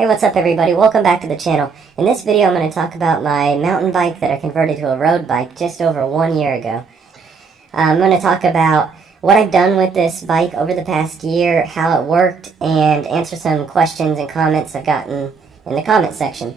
Hey, what's up everybody? Welcome back to the channel. In this video I'm going to talk about my mountain bike that I converted to a road bike just over 1 year ago. I'm going to talk about what I've done with this bike over the past year, how it worked, and answer some questions and comments I've gotten in the comment section.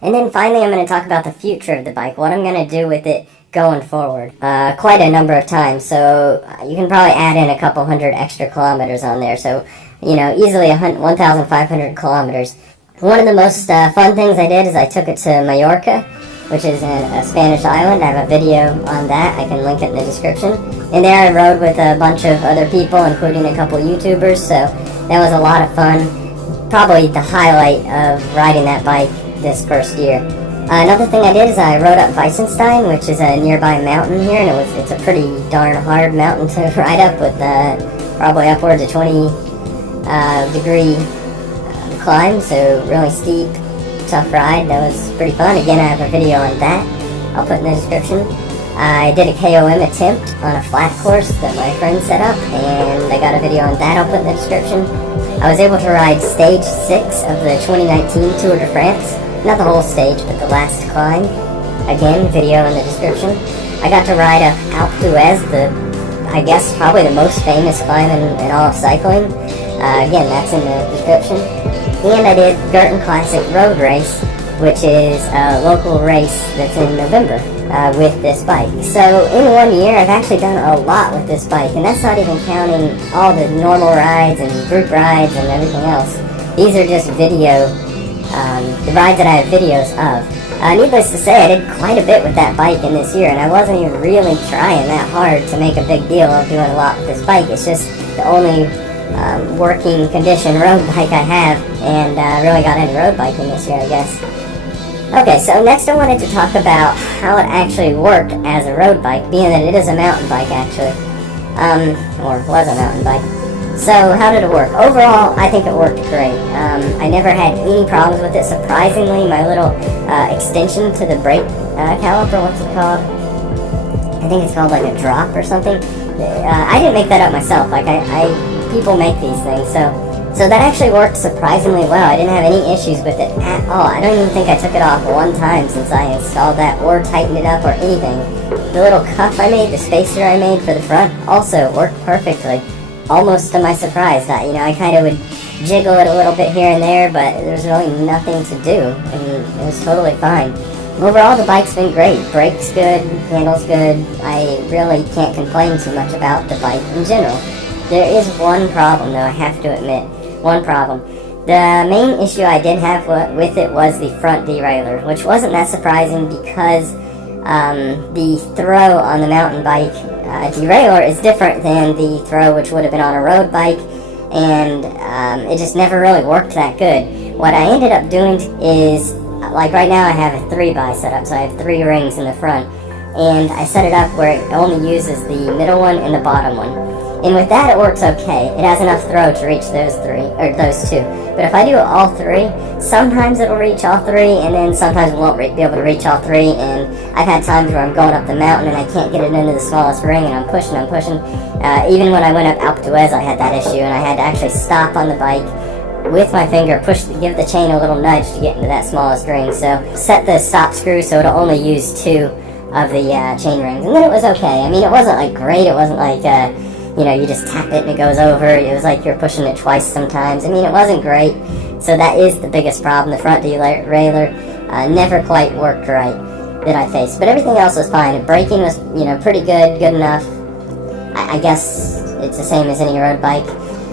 And then finally I'm going to talk about the future of the bike, what I'm going to do with it going forward. Quite a number of times, so you can probably add in a couple hundred extra kilometers on there, so you know, easily 1,500 kilometers. One of the most fun things I did is I took it to Mallorca, which is a Spanish island. I have a video on that. I can link it in the description. And there I rode with a bunch of other people, including a couple YouTubers, so that was a lot of fun. Probably the highlight of riding that bike this first year. Another thing I did is I rode up Weissenstein, which is a nearby mountain here, and it's a pretty darn hard mountain to ride up with probably upwards of 20 degree climb, so really steep, tough ride. That was pretty fun. Again, I have a video on that I'll put in the description. I did a KOM attempt on a flat course that my friend set up, and I got a video on that I'll put in the description. I was able to ride stage 6 of the 2019 Tour de France. Not the whole stage, but the last climb. Again, video in the description. I got to ride up Alpe d'Huez, I guess probably the most famous climb in all of cycling. Again, that's in the description. And I did Girton Classic Road Race, which is a local race that's in November with this bike. So in 1 year, I've actually done a lot with this bike, and that's not even counting all the normal rides and group rides and everything else. These are just video, the rides that I have videos of. Needless to say, I did quite a bit with that bike in this year, and I wasn't even really trying that hard to make a big deal of doing a lot with this bike. It's just the only working condition road bike I have, and really got into road biking this year, I guess. Okay, so next I wanted to talk about how it actually worked as a road bike, being that it is a mountain bike actually, or was a mountain bike. So how did it work? Overall, I think it worked great. I never had any problems with it. Surprisingly, my little extension to the brake caliper, what's it called? I think it's called like a drop or something. I didn't make that up myself. Like people make these things, so that actually worked surprisingly well. I didn't have any issues with it at all. I don't even think I took it off one time since I installed that or tightened it up or anything. The little cuff I made, the spacer I made for the front, also worked perfectly. Almost to my surprise. I kind of would jiggle it a little bit here and there, but there's really nothing to do, and it was totally fine. Overall, the bike's been great. Brakes good, handles good. I really can't complain too much about the bike in general. There is one problem, though, I have to admit. One problem. The main issue I did have with it was the front derailleur, which wasn't that surprising because the throw on the mountain bike derailleur is different than the throw which would have been on a road bike, and it just never really worked that good. What I ended up doing is, like right now I have a 3x set up, so I have 3 rings in the front, and I set it up where it only uses the middle one and the bottom one. And with that, it works okay. It has enough throw to reach those 2. But if I do all 3, sometimes it'll reach all 3, and then sometimes it won't be able to reach all 3. And I've had times where I'm going up the mountain and I can't get it into the smallest ring, and I'm pushing. Even when I went up Alpe d'Huez, I had that issue, and I had to actually stop on the bike with my finger, give the chain a little nudge to get into that smallest ring. So set the stop screw so it'll only use 2 of the chain rings, and then it was okay. I mean, it wasn't like great. It wasn't like you just tap it and it goes over. It was like you're pushing it twice sometimes. I mean, it wasn't great. So that is the biggest problem. The front derailleur never quite worked right that I faced. But everything else was fine. The braking was, pretty good enough. I guess it's the same as any road bike.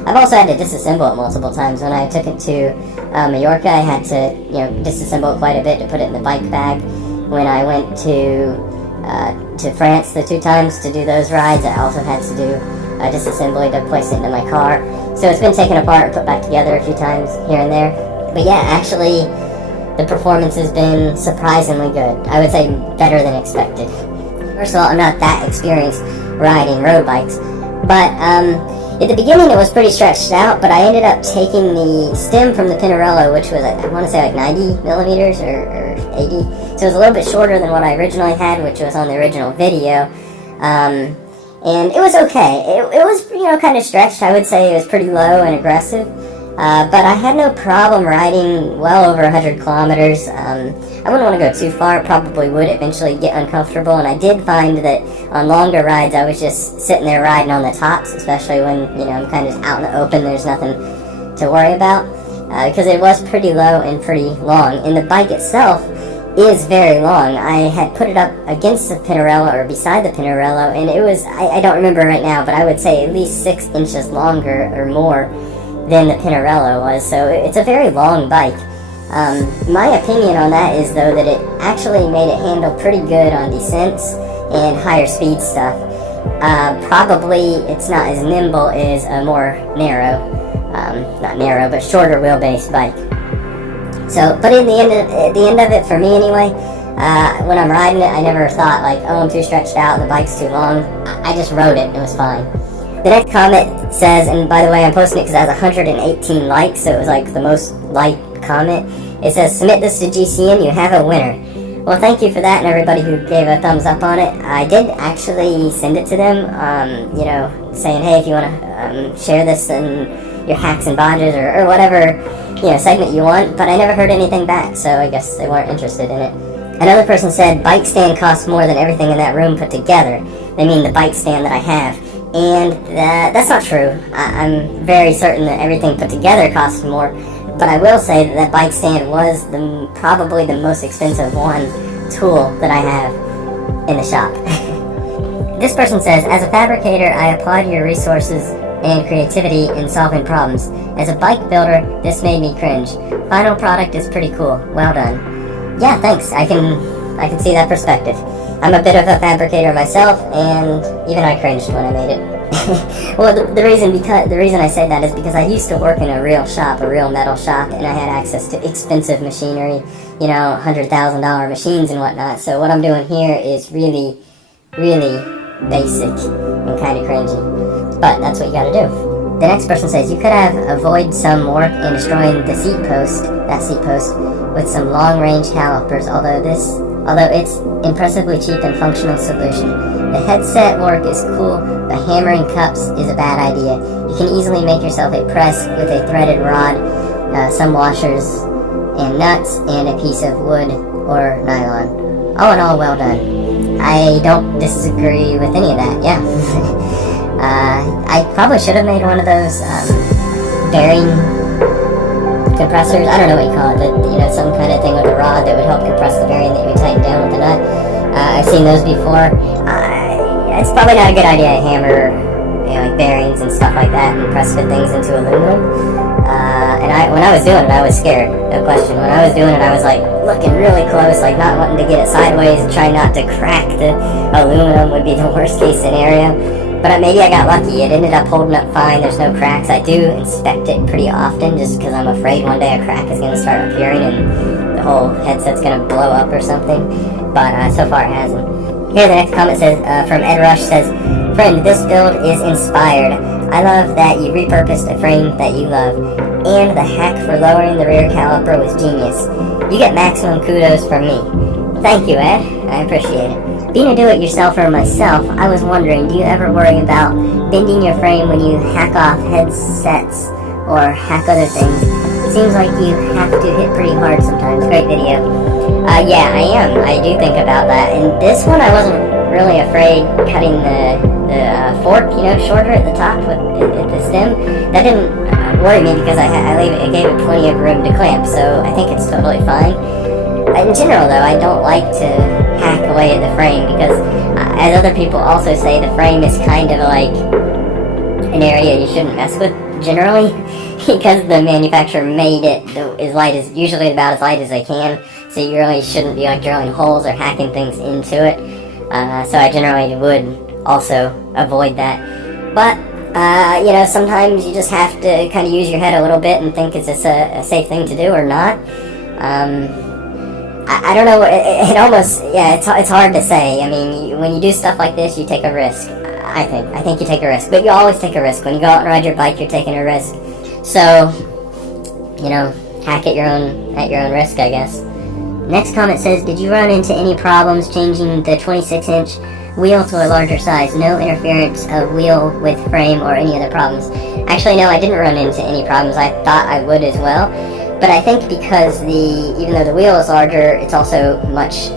I've also had to disassemble it multiple times. When I took it to Mallorca, I had to, disassemble it quite a bit to put it in the bike bag. When I went to France the 2 times to do those rides, I also had to do disassembly to place it into my car. So it's been taken apart and put back together a few times here and there. But yeah, actually the performance has been surprisingly good. I would say better than expected. First of all, I'm not that experienced riding road bikes, but at the beginning it was pretty stretched out, but I ended up taking the stem from the Pinarello, which was, I want to say like 90 millimeters or 80. So it was a little bit shorter than what I originally had, which was on the original video. And it was okay. It was, kind of stretched. I would say it was pretty low and aggressive. But I had no problem riding well over 100 kilometers. I wouldn't want to go too far. It probably would eventually get uncomfortable, and I did find that on longer rides I was just sitting there riding on the tops, especially when, I'm kind of just out in the open, there's nothing to worry about, because it was pretty low and pretty long, and the bike itself is very long. I had put it up against the Pinarello, or beside the Pinarello, and it was, I don't remember right now, but I would say at least 6 inches longer or more than the Pinarello was, so it's a very long bike. My opinion on that is, though, that it actually made it handle pretty good on descents and higher speed stuff. Probably it's not as nimble as a more narrow, not narrow, but shorter wheelbase bike. So, but at the end of it, for me anyway, when I'm riding it, I never thought like, oh, I'm too stretched out, the bike's too long. I just rode it, and it was fine. The next comment says, and by the way, I'm posting it because it has 118 likes, so it was like the most liked comment. It says, submit this to GCN, you have a winner. Well, thank you for that, and everybody who gave a thumbs up on it. I did actually send it to them, saying, hey, if you want to share this in your hacks and bodges or whatever, segment you want, but I never heard anything back, so I guess they weren't interested in it. Another person said, bike stand costs more than everything in that room put together. They mean the bike stand that I have. And that's not true. I'm very certain that everything put together costs more, but I will say that that bike stand was probably the most expensive tool that I have in the shop. This person says, as a fabricator, I applaud your resources and creativity in solving problems. As a bike builder, this made me cringe. Final product is pretty cool. Well done. Yeah, thanks. I can see that perspective. I'm a bit of a fabricator myself, and even I cringed when I made it. Well, the reason I say that is because I used to work in a real shop, a real metal shop, and I had access to expensive machinery, $100,000 machines and whatnot. So what I'm doing here is really, really basic and kind of cringy. But that's what you gotta do. The next person says, you could have avoided some work in destroying the that seat post, with some long-range calipers, although it's impressively cheap and functional solution. The headset work is cool, but hammering cups is a bad idea. You can easily make yourself a press with a threaded rod, some washers and nuts, and a piece of wood or nylon. All in all, well done. I don't disagree with any of that, yeah. I probably should have made one of those bearing compressors. I don't know what you call it, but some kind of thing with a rod that would help compress the bearing that you would tighten down with the nut. I've seen those before. It's probably not a good idea to hammer like bearings and stuff like that and press fit things into aluminum. And when I was doing it, I was scared, no question. When I was doing it, I was like looking really close, like not wanting to get it sideways, trying not to crack the aluminum would be the worst case scenario. But maybe I got lucky. It ended up holding up fine. There's no cracks. I do inspect it pretty often just because I'm afraid one day a crack is going to start appearing and the whole headset's going to blow up or something. But so far it hasn't. Here the next comment says, from Ed Rush says, friend, this build is inspired. I love that you repurposed a frame that you love. And the hack for lowering the rear caliper was genius. You get maximum kudos from me. Thank you, Ed. I appreciate it. Being a do-it-yourselfer myself, I was wondering, do you ever worry about bending your frame when you hack off headsets or hack other things? It seems like you have to hit pretty hard sometimes. Great video. Yeah, I am. I do think about that. And this one, I wasn't really afraid cutting the fork, shorter at the top at the stem. That didn't worry me because it gave it plenty of room to clamp, so I think it's totally fine. In general, though, I don't like to hack away at the frame because, as other people also say, the frame is kind of like an area you shouldn't mess with generally because the manufacturer made it usually about as light as they can, so you really shouldn't be like drilling holes or hacking things into it. So I generally would also avoid that. But sometimes you just have to kind of use your head a little bit and think, is this a safe thing to do or not? I don't know. It almost, it's hard to say. I mean, when you do stuff like this, you take a risk. I think you take a risk, but you always take a risk. When you go out and ride your bike, you're taking a risk. So, hack at your own risk, I guess. Next comment says, did you run into any problems changing the 26-inch wheel to a larger size. No interference of wheel with frame or any other problems. Actually, no, I didn't run into any problems. I thought I would as well. But I think because even though the wheel is larger, it's also much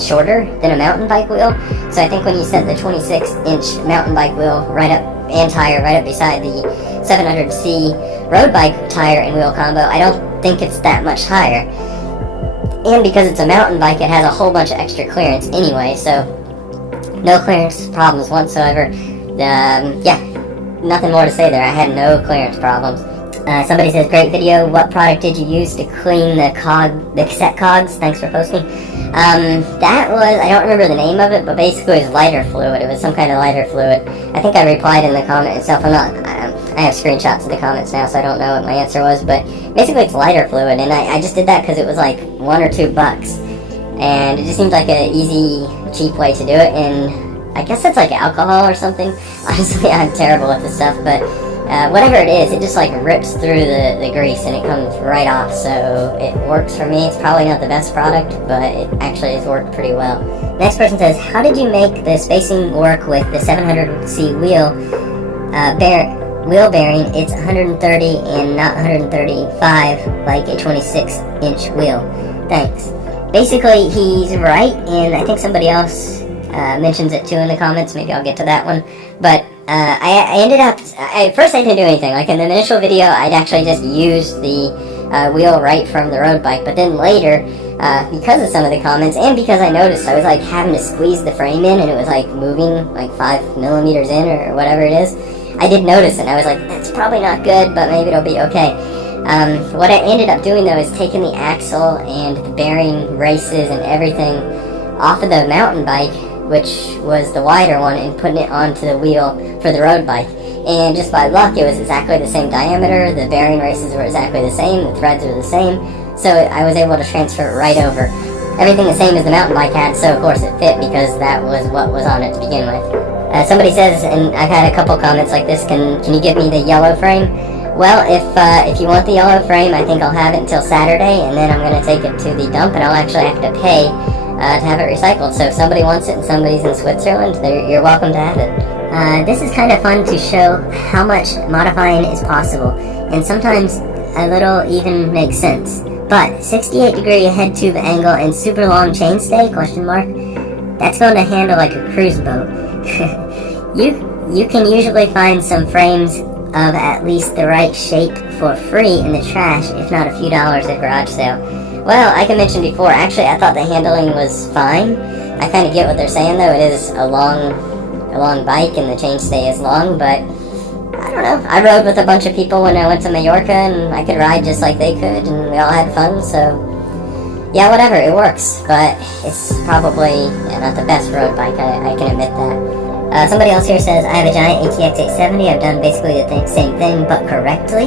shorter than a mountain bike wheel. So I think when you set the 26-inch mountain bike wheel right up and tire right up beside the 700C road bike tire and wheel combo, I don't think it's that much higher. And because it's a mountain bike, it has a whole bunch of extra clearance anyway, so no clearance problems whatsoever. Yeah, nothing more to say there. I had no clearance problems. Somebody says, great video. What product did you use to clean the cassette cogs? Thanks for posting. That was, I don't remember the name of it, but basically it was lighter fluid. It was some kind of lighter fluid. I think I replied in the comment itself. I have screenshots of the comments now, so I don't know what my answer was, but basically it's lighter fluid, and I just did that because it was like $1 or $2, and it just seemed like an easy, cheap way to do it, and I guess it's like alcohol or something. Honestly, I'm terrible at this stuff, but whatever it is, it just like rips through the grease and it comes right off, so it works for me. It's probably not the best product, but it actually has worked pretty well. Next person says, how did you make the spacing work with the 700C wheel bearing? It's 130 and not 135 like a 26-inch wheel. Thanks. Basically, he's right, and I think somebody else mentions it too in the comments. Maybe I'll get to that one. But I ended up, at first I didn't do anything. Like in the initial video, I'd actually just used the wheel right from the road bike. But then later, because of some of the comments, and because I noticed I was like having to squeeze the frame in, and it was like moving like 5 millimeters in or whatever it is, I did notice it, and I was like, that's probably not good, but maybe it'll be okay. What I ended up doing though is taking the axle and the bearing races and everything off of the mountain bike, which was the wider one, and putting it onto the wheel for the road bike. And just by luck, it was exactly the same diameter, the bearing races were exactly the same, the threads were the same, so I was able to transfer it right over. Everything the same as the mountain bike had, so of course it fit because that was what was on it to begin with. Somebody says, and I've had a couple comments like this, can you give me the yellow frame? Well, if you want the yellow frame, I think I'll have it until Saturday, and then I'm going to take it to the dump, and I'll actually have to pay to have it recycled. So if somebody wants it and somebody's in Switzerland, you're welcome to have it. This is kind of fun to show how much modifying is possible, and sometimes a little even makes sense. But 68-degree head tube angle and super long chainstay, question mark, that's going to handle like a cruise boat. You can usually find some frames of at least the right shape for free in the trash, if not a few dollars at garage sale. Well, like I mentioned before, actually I thought the handling was fine. I kind of get what they're saying though. It is a long bike and the chainstay is long, but I don't know. I rode with a bunch of people when I went to Mallorca, and I could ride just like they could, and we all had fun, so yeah, whatever, it works, but it's probably not the best road bike, I can admit that. Somebody else here says, I have a giant ATX 870, I've done basically the same thing, but correctly.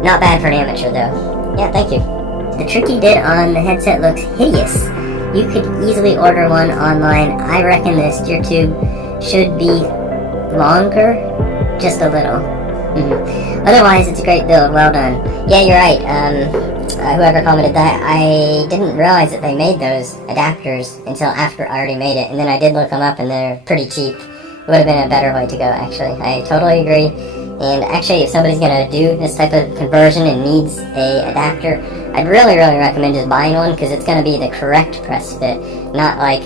Not bad for an amateur, though. Yeah, thank you. The trick you did on the headset looks hideous. You could easily order one online. I reckon the steer tube should be longer, just a little. Otherwise, it's a great build, well done. Yeah, you're right. Whoever commented that, I didn't realize that they made those adapters until after I already made it, and then I did look them up, and they're pretty cheap. It would have been a better way to go, actually. I totally agree. And actually, if somebody's going to do this type of conversion and needs a adapter, I'd really recommend just buying one, because it's going to be the correct press fit, not like,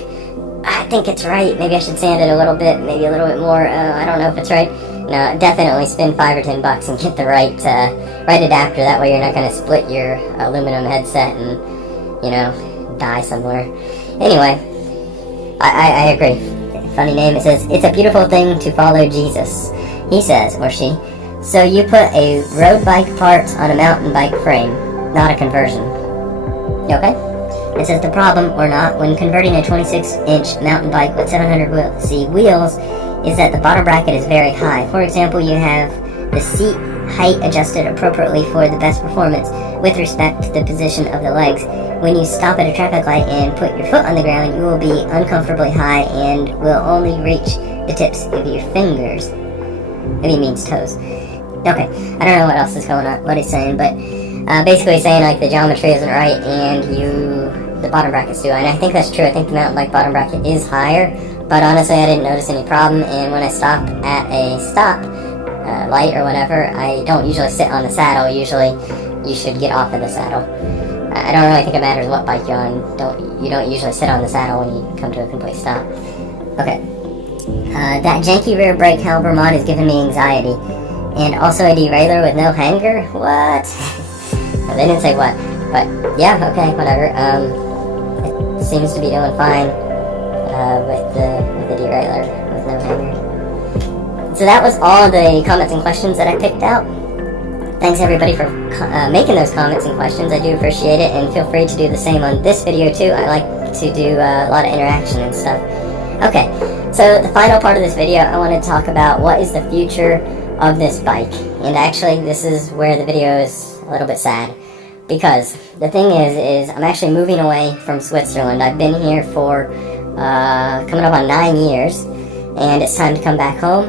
I think it's right, maybe I should sand it a little bit, maybe a little bit more, I don't know if it's right. No, definitely spend $5 or $10 and get the right adapter. That way you're not going to split your aluminum headset and, die somewhere. Anyway, I agree. Funny name. It says, it's a beautiful thing to follow Jesus. He says, or she. So you put a road bike part on a mountain bike frame, not a conversion. Okay? It says the problem, or not, when converting a 26-inch mountain bike with 700C wheels is that the bottom bracket is very high. For example, you have the seat height adjusted appropriately for the best performance with respect to the position of the legs. When you stop at a traffic light and put your foot on the ground, you will be uncomfortably high and will only reach the tips of your fingers. Maybe he means toes. Okay, I don't know what else is going on, what he's saying, but basically saying like the geometry isn't right and the bottom brackets do. And I think that's true. I think the mountain bike bottom bracket is higher, but honestly I didn't notice any problem, and when I stop at a light or whatever, I don't usually sit on the saddle. Usually you should get off of the saddle. I don't really think it matters what bike you're on. You don't usually sit on the saddle when you come to a complete stop. Okay. That janky rear brake caliper mod is giving me anxiety. And also a derailleur with no hanger? What? Well, they didn't say what. But, yeah, okay, whatever. It seems to be doing fine with the derailleur with no hanger. So that was all the comments and questions that I picked out. Thanks everybody for making those comments and questions. I do appreciate it, and feel free to do the same on this video too. I like to do a lot of interaction and stuff. Okay, so the final part of this video, I want to talk about what is the future of this bike. And actually, this is where the video is a little bit sad, because the thing is I'm actually moving away from Switzerland. I've been here for coming up on 9 years, and it's time to come back home,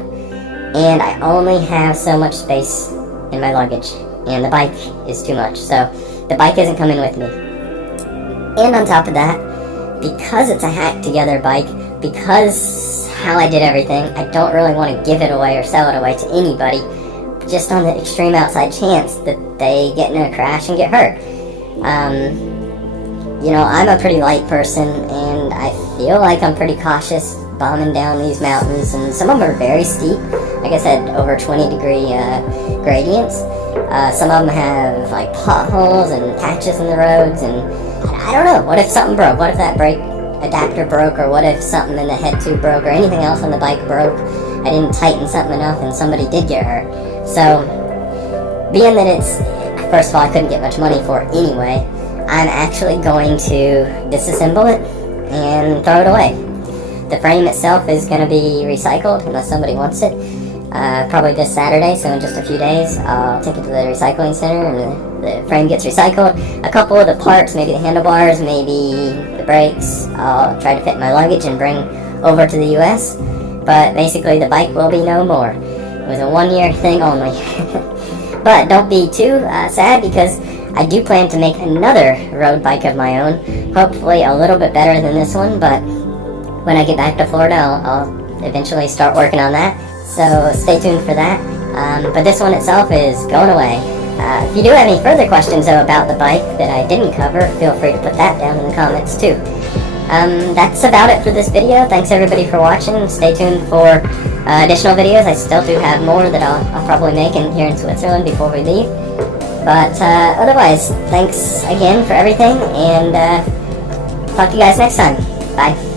and I only have so much space in my luggage, and the bike is too much, so the bike isn't coming with me. And on top of that, because it's a hacked together bike, because how I did everything, I don't really want to give it away or sell it away to anybody, just on the extreme outside chance that they get in a crash and get hurt. You know, I'm a pretty light person, and I feel like I'm pretty cautious bombing down these mountains, and some of them are very steep. Like I said, over 20-degree gradients. Some of them have like potholes and patches in the roads, and I don't know, what if something broke? What if that brake adapter broke, or what if something in the head tube broke, or anything else on the bike broke? I didn't tighten something enough and somebody did get hurt. So, being that it's, first of all, I couldn't get much money for it anyway, I'm actually going to disassemble it and throw it away. The frame itself is going to be recycled unless somebody wants it. Probably this Saturday, so in just a few days, I'll take it to the recycling center and the frame gets recycled. A couple of the parts, maybe the handlebars, maybe the brakes, I'll try to fit in my luggage and bring over to the US. But basically the bike will be no more. It was a 1-year thing only. But don't be too sad, because I do plan to make another road bike of my own. Hopefully a little bit better than this one, but when I get back to Florida, I'll eventually start working on that. So stay tuned for that. But this one itself is going away. If you do have any further questions though about the bike that I didn't cover, feel free to put that down in the comments too. That's about it for this video. Thanks everybody for watching. Stay tuned for additional videos. I still do have more that I'll probably make here in Switzerland before we leave. But otherwise, thanks again for everything, and talk to you guys next time. Bye.